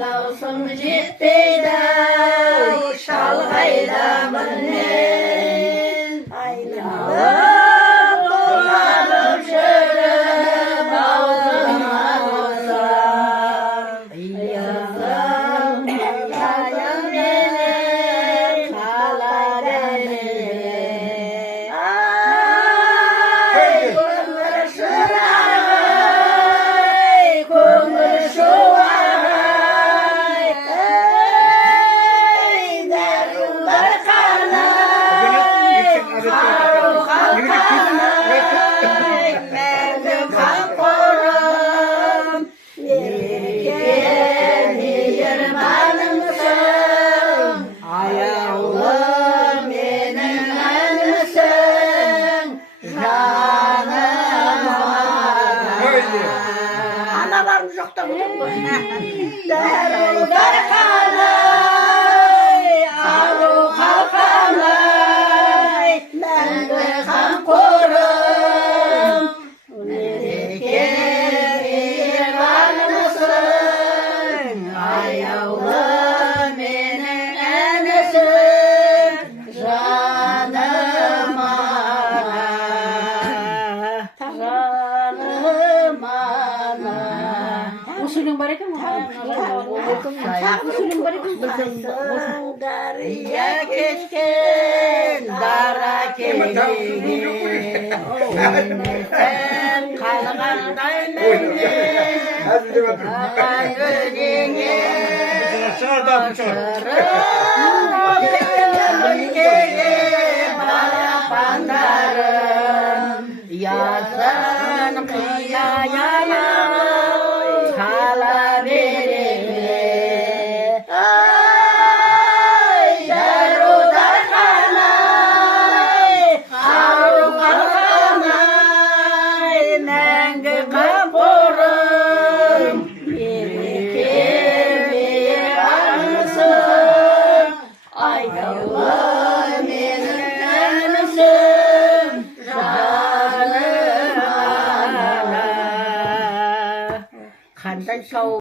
даусым жетпейді шалғайдамын айналып толғанып жүріп аузыма қосам иығым қайыңменен қалады ай көңіл шырағай көңіл шуағай ей дәрудар қанай қару қалқанай мәңгі қамқорым мереке мейірбанымсың аяулы менің әнімсің жаным аналарым жоқтап отыр ғой дәрудар қанай ару қалқанай мәңгі қамқорым мереке мейірбанымсың аяулы менің әнісің жаным жаным осы өлең бар екен ғой дария кешкен дара кешкен қалғандай қалған өлеңе балапандарым ясын қияямын қала береме ай дәрудар қанай қару қалқанай мәңгі қамқорым мереке мейірбанымсың аяулы менің әнімсің жаным қандай шау